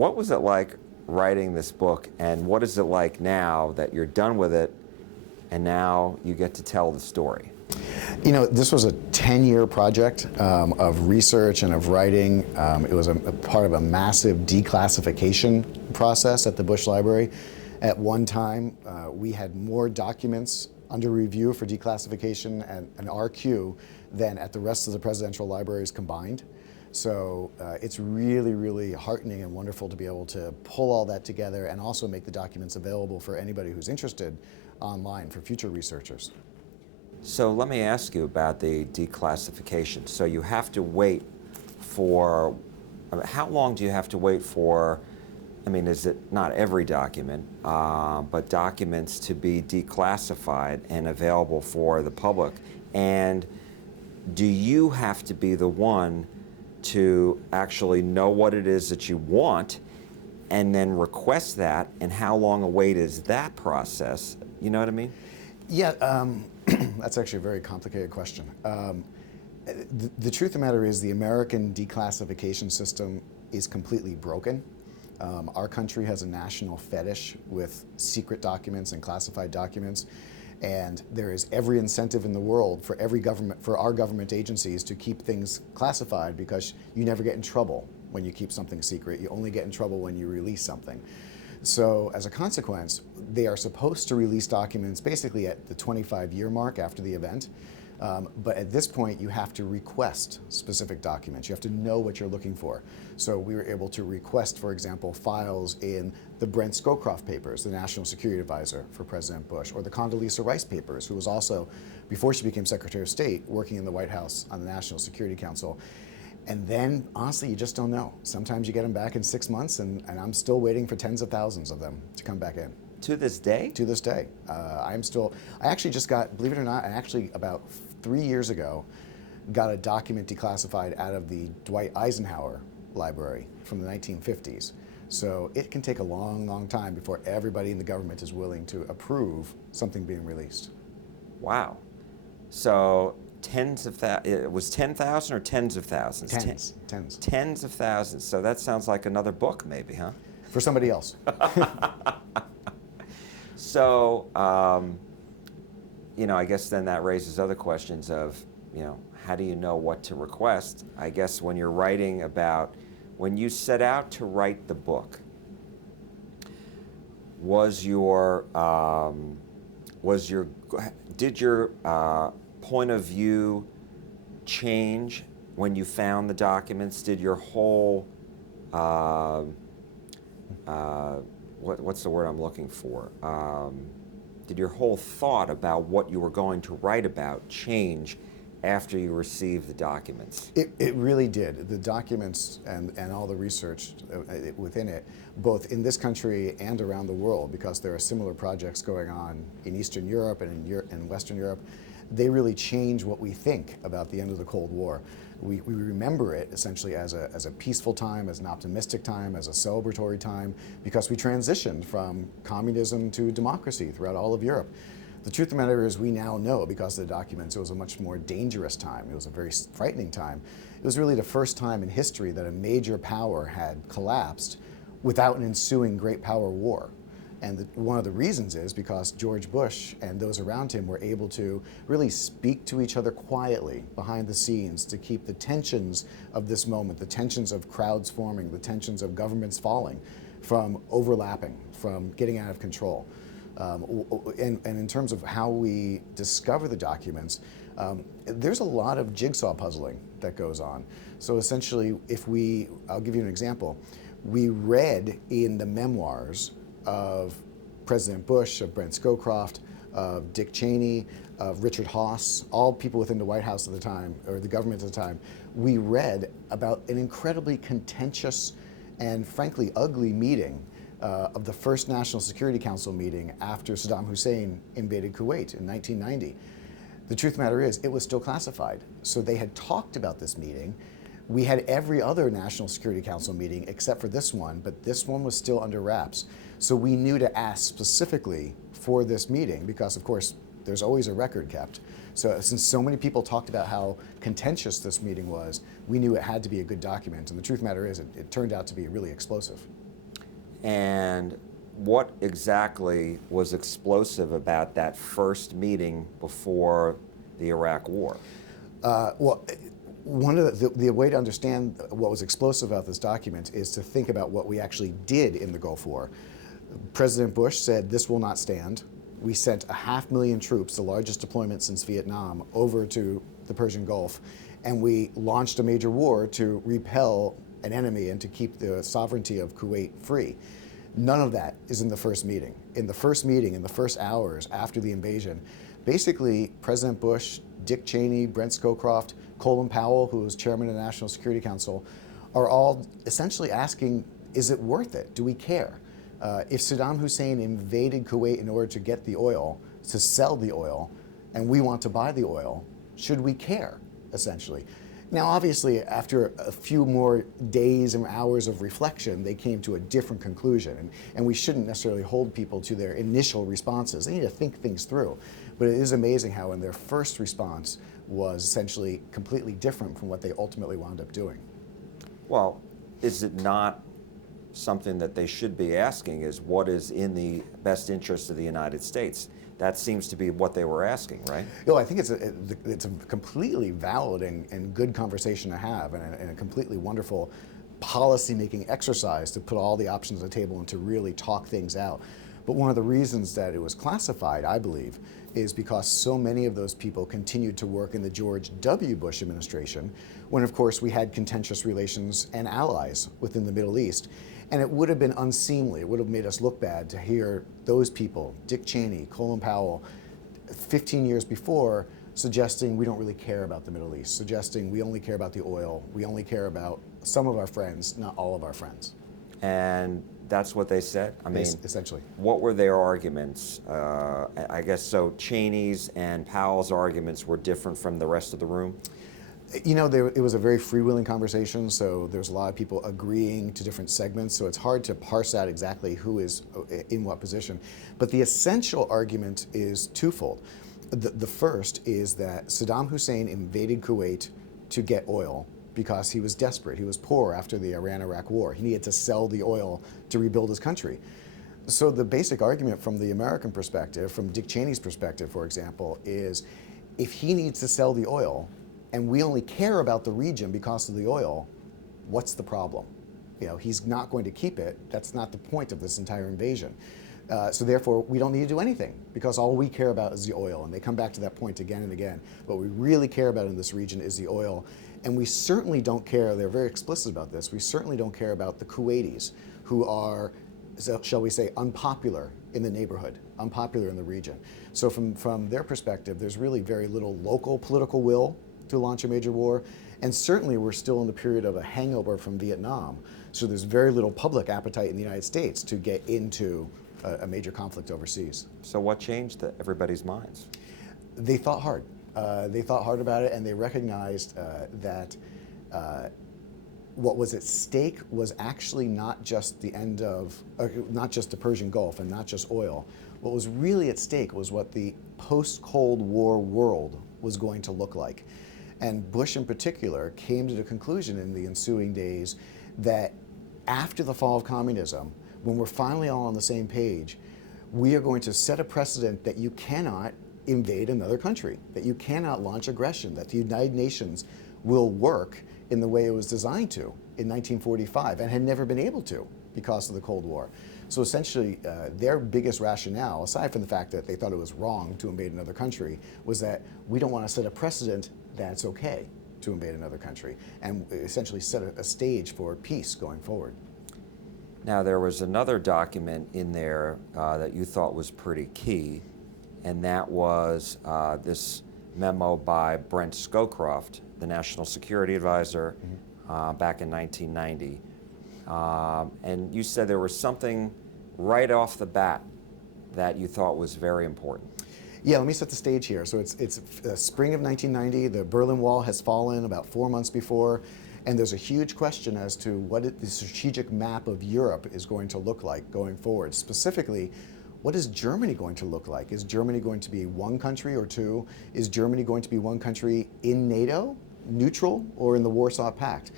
what was it like writing this book, and what is it like now that you're done with it and now you get to tell the story? You know, this was a 10-year project of research and of writing. It was a part of a massive declassification process at the Bush Library. At one time, we had more documents under review for declassification and an RQ than at the rest of the presidential libraries combined. So it's really, really heartening and wonderful to be able to pull all that together and also make the documents available for anybody who's interested online for future researchers. So let me ask you about the declassification. So you have to wait for, how long do you have to wait for, I mean, is it not every document, but documents to be declassified and available for the public? And do you have to be the one to actually know what it is that you want and then request that, and how long a wait is that process? You know what I mean? Yeah, that's actually a very complicated question. The truth of the matter is the American declassification system is completely broken. Our country has a national fetish with secret documents and classified documents, and there is every incentive in the world for our government agencies to keep things classified, because you never get in trouble when you keep something secret. You only get in trouble when you release something. So as a consequence, they are supposed to release documents basically at the 25-year mark after the event. But at this point, you have to request specific documents. You have to know what you're looking for. So we were able to request, for example, files in the Brent Scowcroft papers, the National Security Advisor for President Bush, or the Condoleezza Rice papers, who was also, before she became Secretary of State, working in the White House on the National Security Council. And then, honestly, you just don't know. Sometimes you get them back in 6 months, and I'm still waiting for tens of thousands of them to come back in. To this day? To this day. I actually just got, believe it or not, I actually about 3 years ago got a document declassified out of the Dwight Eisenhower Library from the 1950s. So it can take a long, long time before everybody in the government is willing to approve something being released. Wow. So tens of thousands, it was 10,000 or tens of thousands? Tens. Tens of thousands. So that sounds like another book maybe, huh? For somebody else. So, you know, I guess then that raises other questions of, you know, how do you know what to request? I guess when you're writing about, when you set out to write the book, did your point of view change when you found the documents? Did your whole, what's the word I'm looking for? Did your whole thought about what you were going to write about change after you received the documents? It really did. The documents and all the research within it, both in this country and around the world, because there are similar projects going on in Eastern Europe and in Western Europe, they really change what we think about the end of the Cold War. We remember it essentially as a peaceful time, as an optimistic time, as a celebratory time, because we transitioned from communism to democracy throughout all of Europe. The truth of the matter is we now know, because of the documents, it was a much more dangerous time. It was a very frightening time. It was really the first time in history that a major power had collapsed without an ensuing great power war. And one of the reasons is because George Bush and those around him were able to really speak to each other quietly behind the scenes to keep the tensions of this moment, the tensions of crowds forming, the tensions of governments falling, from overlapping, from getting out of control. And in terms of how we discover the documents, there's a lot of jigsaw puzzling that goes on. So essentially, I'll give you an example. We read in the memoirs of President Bush, of Brent Scowcroft, of Dick Cheney, of Richard Haass, all people within the White House at the time, or the government at the time. We read about an incredibly contentious and frankly ugly meeting of the first National Security Council meeting after Saddam Hussein invaded Kuwait in 1990. The truth of the matter is, it was still classified. So they had talked about this meeting. We had every other National Security Council meeting except for this one, but this one was still under wraps. So we knew to ask specifically for this meeting because, of course, there's always a record kept. So since so many people talked about how contentious this meeting was, we knew it had to be a good document. And the truth of the matter is, it turned out to be really explosive. And what exactly was explosive about that first meeting before the Iraq War? Well, one of the way to understand what was explosive about this document is to think about what we actually did in the Gulf War. President Bush said, "This will not stand." We sent 500,000 troops, the largest deployment since Vietnam, over to the Persian Gulf, and we launched a major war to repel an enemy and to keep the sovereignty of Kuwait free. None of that is in the first meeting. In the first meeting, in the first hours after the invasion, basically President Bush, Dick Cheney, Brent Scowcroft, Colin Powell, who was chairman of the National Security Council, are all essentially asking, is it worth it? Do we care? If Saddam Hussein invaded Kuwait in order to get the oil, to sell the oil, and we want to buy the oil, should we care, essentially? Now, obviously, after a few more days and hours of reflection, they came to a different conclusion. And we shouldn't necessarily hold people to their initial responses. They need to think things through. But it is amazing how in their first response was essentially completely different from what they ultimately wound up doing. Well, is it not something that they should be asking, is what is in the best interest of the United States? That seems to be what they were asking, right? No, I think it's a completely valid and good conversation to have, and a completely wonderful policy-making exercise to put all the options on the table and to really talk things out. But one of the reasons that it was classified, I believe, is because so many of those people continued to work in the George W. Bush administration, when of course we had contentious relations and allies within the Middle East. And it would have been unseemly, it would have made us look bad to hear those people, Dick Cheney, Colin Powell, 15 years before, suggesting we don't really care about the Middle East, suggesting we only care about the oil, we only care about some of our friends, not all of our friends. And that's what they said? I mean, essentially. What were their arguments? I guess so Cheney's and Powell's arguments were different from the rest of the room? You know, it was a very freewheeling conversation, so there's a lot of people agreeing to different segments, so it's hard to parse out exactly who is in what position. But the essential argument is twofold. The first is that Saddam Hussein invaded Kuwait to get oil because he was desperate. He was poor after the Iran-Iraq war. He needed to sell the oil to rebuild his country. So the basic argument from the American perspective, from Dick Cheney's perspective, for example, is if he needs to sell the oil, and we only care about the region because of the oil, what's the problem? You know, he's not going to keep it. That's not the point of this entire invasion. So therefore, we don't need to do anything because all we care about is the oil. And they come back to that point again and again. What we really care about in this region is the oil. And we certainly don't care, they're very explicit about this, we certainly don't care about the Kuwaitis who are, shall we say, unpopular in the neighborhood, unpopular in the region. So from their perspective, there's really very little local political will to launch a major war, and certainly we're still in the period of a hangover from Vietnam, so there's very little public appetite in the United States to get into a major conflict overseas. So what changed everybody's minds? They thought hard. They thought hard about it, and they recognized that what was at stake was actually not just the end of, not just the Persian Gulf and not just oil. What was really at stake was what the post-Cold War world was going to look like. And Bush in particular came to the conclusion in the ensuing days that after the fall of communism, when we're finally all on the same page, we are going to set a precedent that you cannot invade another country, that you cannot launch aggression, that the United Nations will work in the way it was designed to in 1945 and had never been able to because of the Cold War. So essentially, their biggest rationale, aside from the fact that they thought it was wrong to invade another country, was that we don't want to set a precedent that it's okay to invade another country, and essentially set a stage for peace going forward. Now, there was another document in there that you thought was pretty key, and that was this memo by Brent Scowcroft, the National Security Advisor, back in 1990. And you said there was something right off the bat that you thought was very important. Yeah, let me set the stage here. So it's spring of 1990. The Berlin Wall has fallen about 4 months before, and there's a huge question as to what the strategic map of Europe is going to look like going forward. Specifically, what is Germany going to look like? Is Germany going to be one country or two? Is Germany going to be one country in NATO, neutral, or in the Warsaw Pact?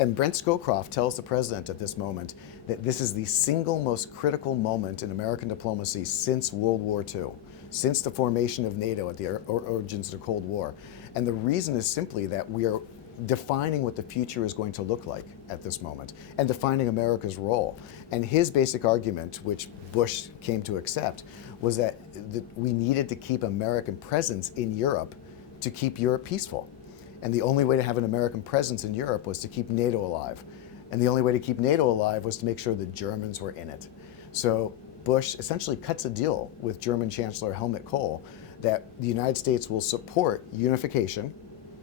And Brent Scowcroft tells the president at this moment that this is the single most critical moment in American diplomacy since World War II, since the formation of NATO at the origins of the Cold War. And the reason is simply that we are defining what the future is going to look like at this moment and defining America's role. And his basic argument, which Bush came to accept, was that we needed to keep American presence in Europe to keep Europe peaceful. And the only way to have an American presence in Europe was to keep NATO alive. And the only way to keep NATO alive was to make sure the Germans were in it. So Bush essentially cuts a deal with German Chancellor Helmut Kohl that the United States will support unification,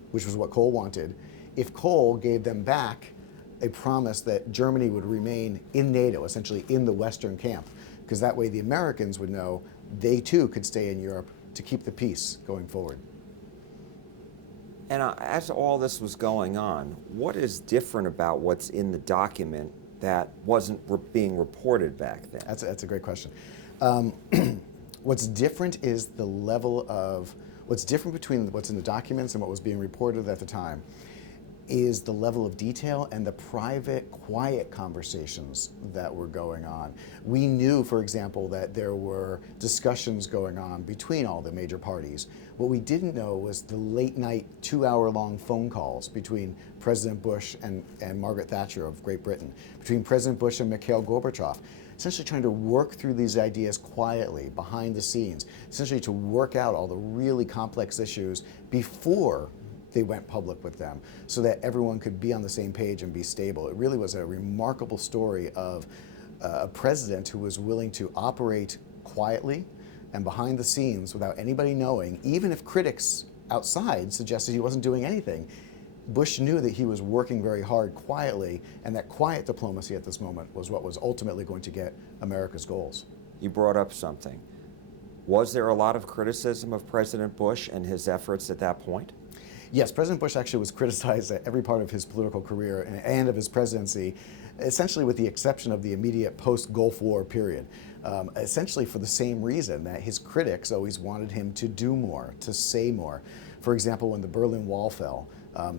which was what Kohl wanted, if Kohl gave them back a promise that Germany would remain in NATO, essentially in the Western camp, because that way the Americans would know they too could stay in Europe to keep the peace going forward. And as all this was going on, what is different about what's in the document that wasn't being reported back then? That's a great question. What's different is the level of, what's different between what's in the documents and what was being reported at the time is the level of detail and the private, quiet conversations that were going on. We knew, for example, that there were discussions going on between all the major parties. What we didn't know was the late night, 2-hour-long phone calls between President Bush and Margaret Thatcher of Great Britain, between President Bush and Mikhail Gorbachev, essentially trying to work through these ideas quietly, behind the scenes, essentially to work out all the really complex issues before they went public with them, so that everyone could be on the same page and be stable. It really was a remarkable story of a president who was willing to operate quietly and behind the scenes without anybody knowing, even if critics outside suggested he wasn't doing anything. Bush knew that he was working very hard quietly, and that quiet diplomacy at this moment was what was ultimately going to get America's goals. You brought up something. Was there a lot of criticism of President Bush and his efforts at that point? Yes, President Bush actually was criticized at every part of his political career and of his presidency, essentially with the exception of the immediate post-Gulf War period, essentially for the same reason that his critics always wanted him to do more, to say more. For example, when the Berlin Wall fell,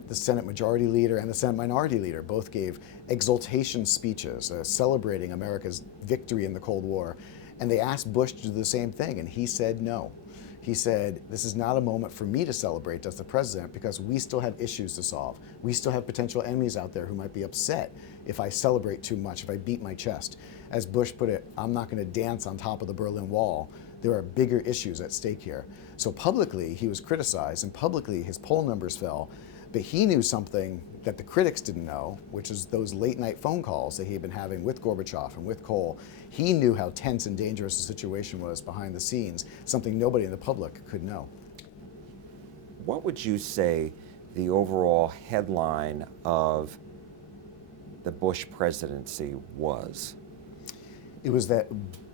the Senate Majority Leader and the Senate Minority Leader both gave exultation speeches celebrating America's victory in the Cold War, and they asked Bush to do the same thing, and he said no. He said, this is not a moment for me to celebrate as the president because we still have issues to solve. We still have potential enemies out there who might be upset if I celebrate too much, if I beat my chest. As Bush put it, I'm not going to dance on top of the Berlin Wall. There are bigger issues at stake here. So publicly, he was criticized, and publicly his poll numbers fell, but he knew something that the critics didn't know, which is those late night phone calls that he had been having with Gorbachev and with Kohl. He knew how tense and dangerous the situation was behind the scenes, something nobody in the public could know. What would you say the overall headline of the Bush presidency was? It was that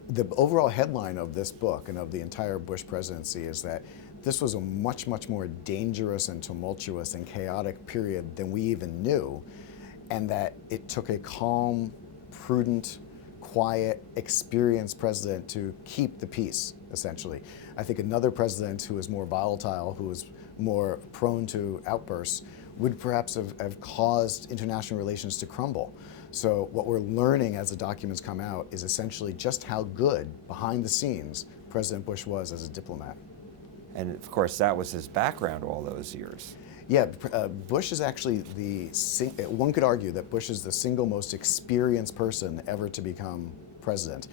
the overall headline of this book and of the entire Bush presidency is that this was a much, much more dangerous and tumultuous and chaotic period than we even knew, and that it took a calm, prudent, quiet, experienced president to keep the peace, essentially. I think another president who was more volatile, who was more prone to outbursts, would perhaps have caused international relations to crumble. So what we're learning as the documents come out is essentially just how good, behind the scenes, President Bush was as a diplomat. And of course, that was his background all those years. Yeah, Bush is actually one could argue that Bush is the single most experienced person ever to become president.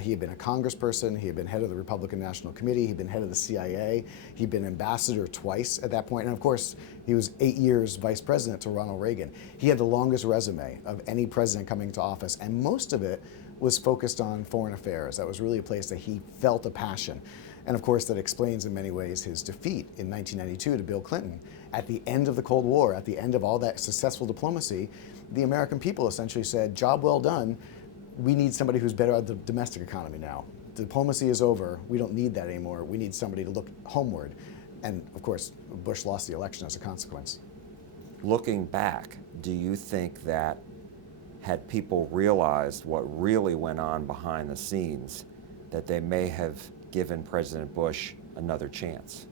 He had been a congressperson, he had been head of the Republican National Committee, he'd been head of the CIA, he'd been ambassador twice at that point, and of course, he was 8 years vice president to Ronald Reagan. He had the longest resume of any president coming to office, and most of it was focused on foreign affairs. That was really a place that he felt a passion. And of course, that explains in many ways his defeat in 1992 to Bill Clinton. At the end of the Cold War, at the end of all that successful diplomacy, the American people essentially said, job well done, we need somebody who's better at the domestic economy now. Diplomacy is over, we don't need that anymore, we need somebody to look homeward. And of course, Bush lost the election as a consequence. Looking back, do you think that had people realized what really went on behind the scenes, that they may have given President Bush another chance?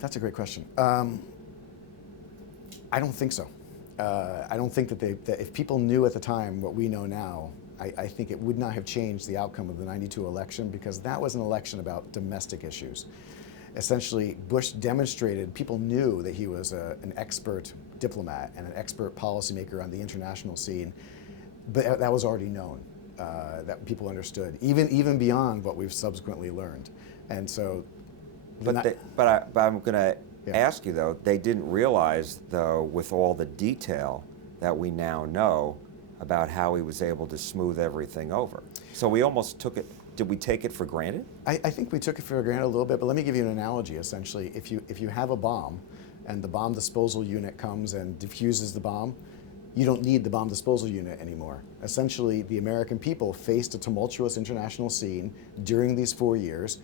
That's a great question. I don't think so. I don't think that if people knew at the time what we know now, I think it would not have changed the outcome of the '92 election, because that was an election about domestic issues. Essentially, Bush demonstrated, people knew that he was an expert diplomat and an expert policymaker on the international scene, but that was already known, that people understood, even beyond what we've subsequently learned. And so, But I'm going to Yeah. ask you, though, they didn't realize, though, with all the detail that we now know about how he was able to smooth everything over. So we almost took it, did we take it for granted? I think we took it for granted a little bit, but let me give you an analogy. Essentially, if you have a bomb and the bomb disposal unit comes and defuses the bomb, you don't need the bomb disposal unit anymore. Essentially, the American people faced a tumultuous international scene during these 4 years.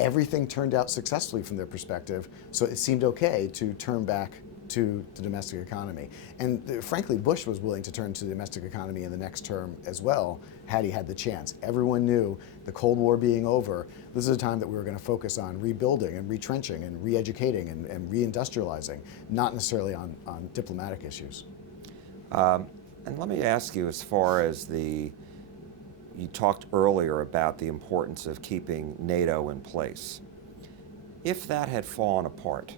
Everything turned out successfully from their perspective, so it seemed okay to turn back to the domestic economy. And frankly, Bush was willing to turn to the domestic economy in the next term as well, had he had the chance. Everyone knew, the Cold War being over, this is a time that we were going to focus on rebuilding and retrenching and re-educating and reindustrializing, not necessarily on diplomatic issues. And let me ask you, as far as you talked earlier about the importance of keeping NATO in place. If that had fallen apart,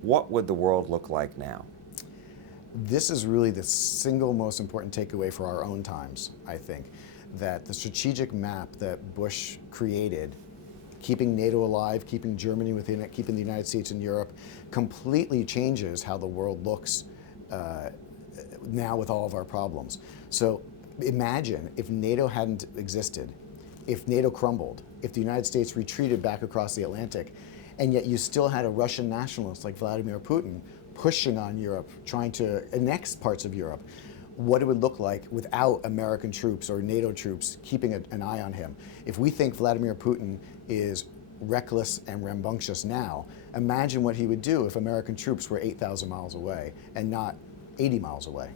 what would the world look like now? This is really the single most important takeaway for our own times, I think, that the strategic map that Bush created, keeping NATO alive, keeping Germany within it, keeping the United States and Europe, completely changes how the world looks now with all of our problems. So imagine if NATO hadn't existed, if NATO crumbled, if the United States retreated back across the Atlantic, and yet you still had a Russian nationalist like Vladimir Putin pushing on Europe, trying to annex parts of Europe, what it would look like without American troops or NATO troops keeping an eye on him. If we think Vladimir Putin is reckless and rambunctious now, imagine what he would do if American troops were 8,000 miles away and not 80 miles away.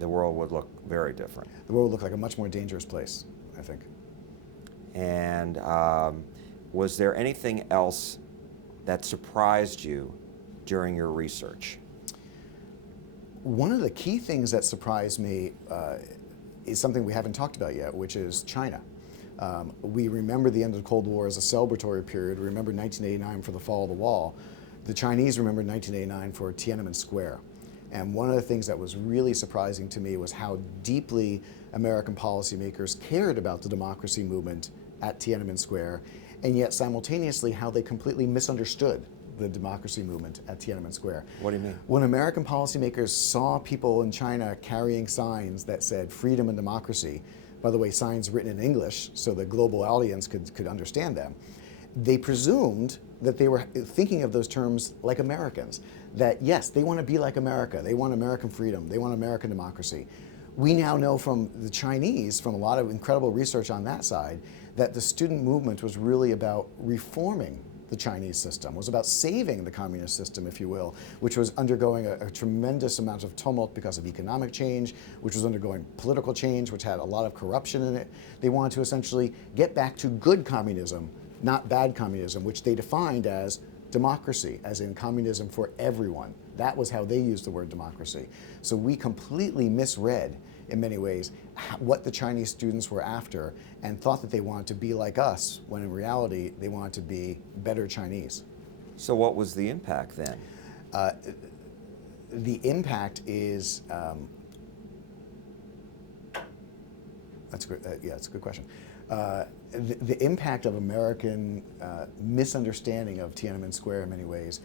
The world would look very different. The world would look like a much more dangerous place, I think. And was there anything else that surprised you during your research? One of the key things that surprised me is something we haven't talked about yet, which is China. We remember the end of the Cold War as a celebratory period. We remember 1989 for the fall of the wall. The Chinese remember 1989 for Tiananmen Square. And one of the things that was really surprising to me was how deeply American policymakers cared about the democracy movement at Tiananmen Square, and yet simultaneously how they completely misunderstood the democracy movement at Tiananmen Square. What do you mean? When American policymakers saw people in China carrying signs that said freedom and democracy, by the way, signs written in English so the global audience could understand them, they presumed that they were thinking of those terms like Americans, that yes, they want to be like America, they want American freedom, they want American democracy. We now know from the Chinese, from a lot of incredible research on that side, that the student movement was really about reforming the Chinese system, was about saving the communist system, if you will, which was undergoing a tremendous amount of tumult because of economic change, which was undergoing political change, which had a lot of corruption in it. They wanted to essentially get back to good communism, not bad communism, which they defined as democracy, as in communism for everyone. That was how they used the word democracy. So we completely misread, in many ways, what the Chinese students were after and thought that they wanted to be like us, when in reality, they wanted to be better Chinese. So what was the impact then? The impact is, that's a good question. The impact of American misunderstanding of Tiananmen Square in many ways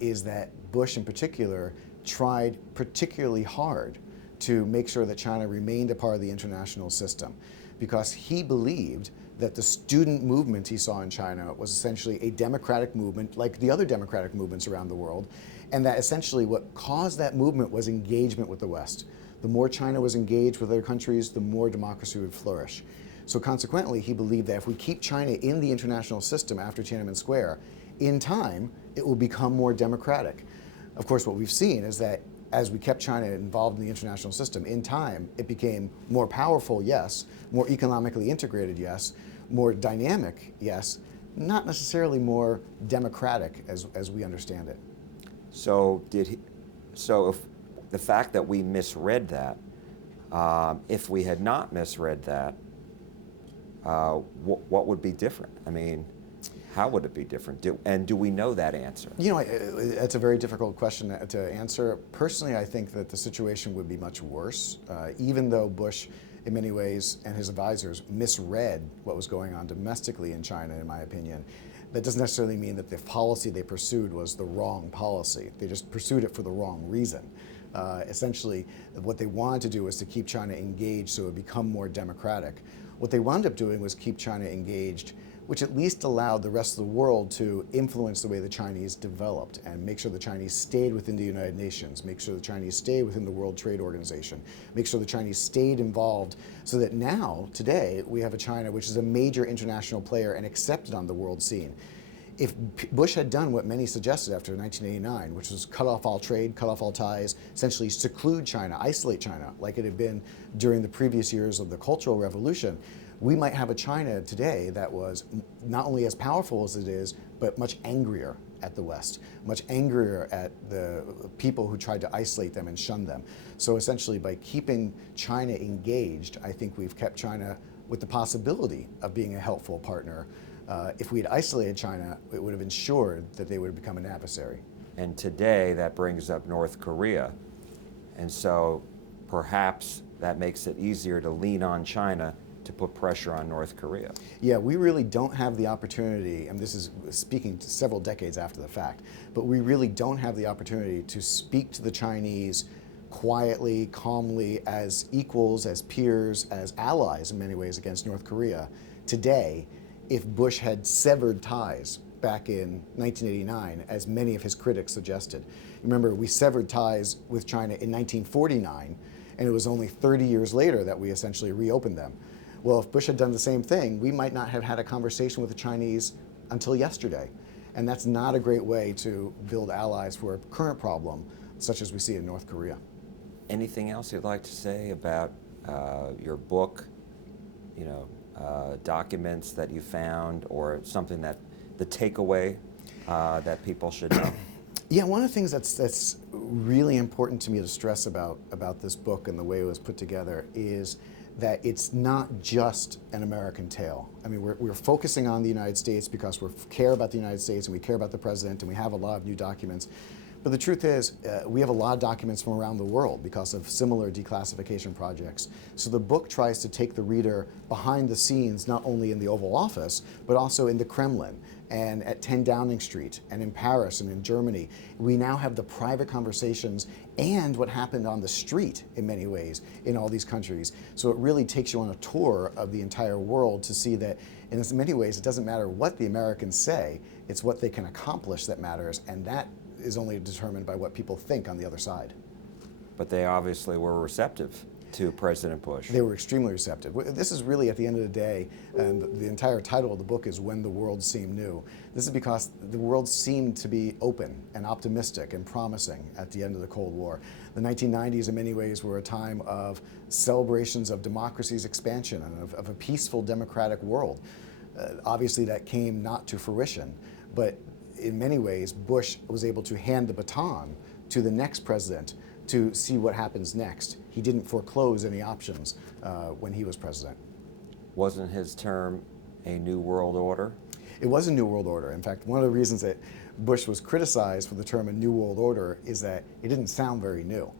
is that Bush in particular tried particularly hard to make sure that China remained a part of the international system, because he believed that the student movement he saw in China was essentially a democratic movement like the other democratic movements around the world, and that essentially what caused that movement was engagement with the West. The more China was engaged with other countries, the more democracy would flourish. So consequently, he believed that if we keep China in the international system after Tiananmen Square, in time, it will become more democratic. Of course, what we've seen is that as we kept China involved in the international system, in time, it became more powerful, yes, more economically integrated, yes, more dynamic, yes, not necessarily more democratic as we understand it. So so if the fact that we misread that, if we had not misread that, what would be different? I mean, how would it be different? Do we know that answer? You know, it's a very difficult question to answer. Personally, I think that the situation would be much worse, even though Bush, in many ways, and his advisors misread what was going on domestically in China, in my opinion. That doesn't necessarily mean that the policy they pursued was the wrong policy. They just pursued it for the wrong reason. Essentially, what they wanted to do was to keep China engaged so it would become more democratic. What they wound up doing was keep China engaged, which at least allowed the rest of the world to influence the way the Chinese developed and make sure the Chinese stayed within the United Nations, make sure the Chinese stayed within the World Trade Organization, make sure the Chinese stayed involved, so that now, today, we have a China which is a major international player and accepted on the world scene. If Bush had done what many suggested after 1989, which was cut off all trade, cut off all ties, essentially seclude China, isolate China, like it had been during the previous years of the Cultural Revolution, we might have a China today that was not only as powerful as it is, but much angrier at the West, much angrier at the people who tried to isolate them and shun them. So essentially, by keeping China engaged, I think we've kept China with the possibility of being a helpful partner. If we had isolated China, it would have ensured that they would have become an adversary. And today, that brings up North Korea. And so perhaps that makes it easier to lean on China to put pressure on North Korea. Yeah, we really don't have the opportunity, and this is speaking to several decades after the fact, but we really don't have the opportunity to speak to the Chinese quietly, calmly, as equals, as peers, as allies in many ways against North Korea today, if Bush had severed ties back in 1989, as many of his critics suggested. Remember, we severed ties with China in 1949, and it was only 30 years later that we essentially reopened them. Well, if Bush had done the same thing, we might not have had a conversation with the Chinese until yesterday. And that's not a great way to build allies for a current problem, such as we see in North Korea. Anything else you'd like to say about your book, documents that you found, or something that the takeaway that people should know? Yeah, one of the things that's really important to me to stress about this book and the way it was put together is that it's not just an American tale. I mean, we're focusing on the United States because we care about the United States and we care about the president and we have a lot of new documents. But the truth is, we have a lot of documents from around the world because of similar declassification projects. So the book tries to take the reader behind the scenes, not only in the Oval Office, but also in the Kremlin and at 10 Downing Street and in Paris and in Germany. We now have the private conversations and what happened on the street in many ways in all these countries. So it really takes you on a tour of the entire world to see that in many ways it doesn't matter what the Americans say, it's what they can accomplish that matters, and that is only determined by what people think on the other side. But they obviously were receptive to President Bush. They were extremely receptive. This is really, at the end of the day, and the entire title of the book is When the World Seemed New. This is because the world seemed to be open and optimistic and promising at the end of the Cold War. The 1990s in many ways were a time of celebrations of democracy's expansion and of a peaceful democratic world. Obviously that came not to fruition, but in many ways Bush was able to hand the baton to the next president to see what happens next. He didn't foreclose any options when he was president. Wasn't his term a new world order? It was a new world order. In fact, one of the reasons that Bush was criticized for the term a new world order is that it didn't sound very new.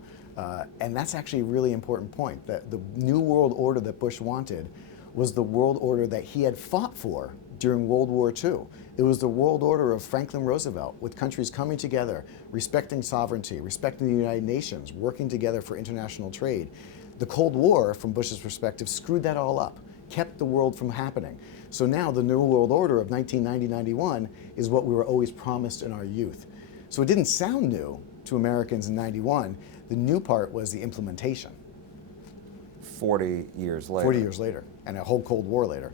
And that's actually a really important point, that the new world order that Bush wanted was the world order that he had fought for during World War II. It was the world order of Franklin Roosevelt, with countries coming together, respecting sovereignty, respecting the United Nations, working together for international trade. The Cold War, from Bush's perspective, screwed that all up, kept the world from happening. So now the New World Order of 1990-91 is what we were always promised in our youth. So it didn't sound new to Americans in 91. The new part was the implementation. 40 years later. 40 years later, and a whole Cold War later.